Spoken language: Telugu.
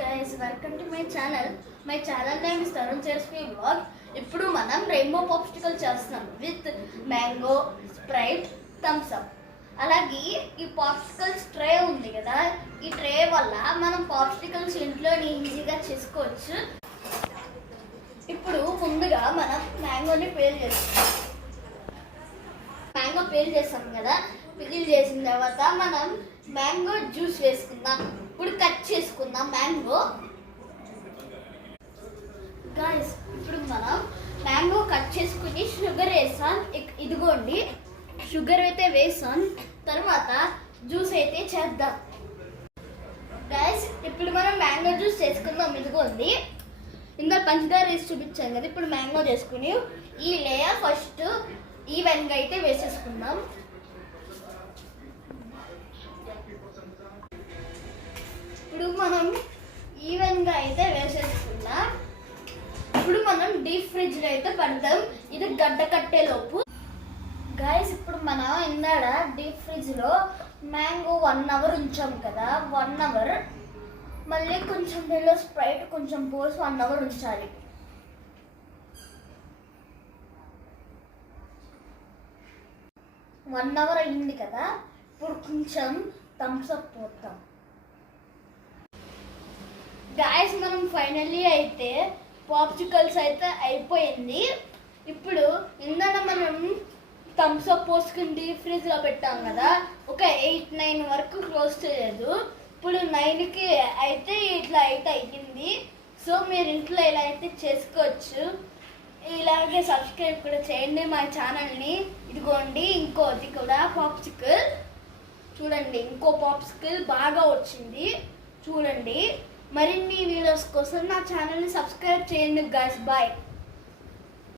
guys, welcome to my channel. My channel name is Tarun Cherspi Vlog. ఇప్పుడు మనం రెయిన్బో పాప్సికల్ చేస్తున్నాం with mango, Sprite, Thums Up. అలాగే ఈ పాప్సికల్స్ ట్రే ఉంది కదా, ఈ ట్రే వల్ల మనం పాప్సికల్స్ ఇంట్లోనే ఈజీగా చేసుకోవచ్చు. ఇప్పుడు ముందుగా మనం మ్యాంగోని పేల్ చేస్తాం. మ్యాంగో పేల్ చేస్తాం కదా, పిగిల్ చేసిన తర్వాత మనం మ్యాంగో జ్యూస్ వేసుకుందాం. ఇప్పుడు కట్ చేసుకుందాం మ్యాంగో. గాయ్స్, ఇప్పుడు మనం మ్యాంగో కట్ చేసుకుని షుగర్ వేసాం. ఇదిగోండి షుగర్ అయితే వేసాం. తర్వాత జ్యూస్ అయితే చేద్దాం. గాయ్స్, ఇప్పుడు మనం మ్యాంగో జ్యూస్ చేసుకుందాం. ఇదిగోండి ఇందులో పంచదార వేసి చూపించాం కదా, ఇప్పుడు మ్యాంగో చేసుకుని ఈ లేయర్ ఫస్ట్ ఈవెన్గా అయితే వేసేసుకుందాం. ఇప్పుడు మనం ఈవెన్గా అయితే వేసేసుకుందాం. ఇప్పుడు మనం డీప్ ఫ్రిడ్జ్లో అయితే పెడతాం, ఇది గడ్డ కట్టేలోపు. గాయస్, ఇప్పుడు మనం ఇందాడ డీప్ ఫ్రిడ్జ్లో మ్యాంగో 1 అవర్ ఉంచాం కదా, 1 అవర్ మళ్ళీ కొంచెం నీళ్ళు స్ప్రైట్ కొంచెం పోసి 1 అవర్ ఉంచాలి. వన్ అవర్ అయింది కదా, ఇప్పుడు కొంచెం థమ్స్ అప్ పోతాం. గాయస్, మనం ఫైనల్లీ అయితే పాప్సికల్స్ అయితే అయిపోయింది. ఇప్పుడు ఇందాక మనం థమ్స్ అప్ పోసుకుని డీప్ ఫ్రిడ్జ్లో పెట్టాం కదా, ఒక 8-9 వరకు క్లోజ్ చేయలేదు. ఇప్పుడు 9కి అయితే ఇట్లా అయితే అయ్యింది. సో మీరు ఇంట్లో ఇలా అయితే చేసుకోవచ్చు. ఇలాగే సబ్స్క్రైబ్ కూడా చేయండి మా ఛానల్ని. ఇదిగోండి ఇంకోటి కూడా పాప్సికల్ చూడండి, ఇంకో పాప్సికల్ బాగా వచ్చింది చూడండి. మరిన్ని వీడియోస్ కోసం నా ఛానల్ని సబ్స్క్రైబ్ చేయండి గాయ్స్. బాయ్.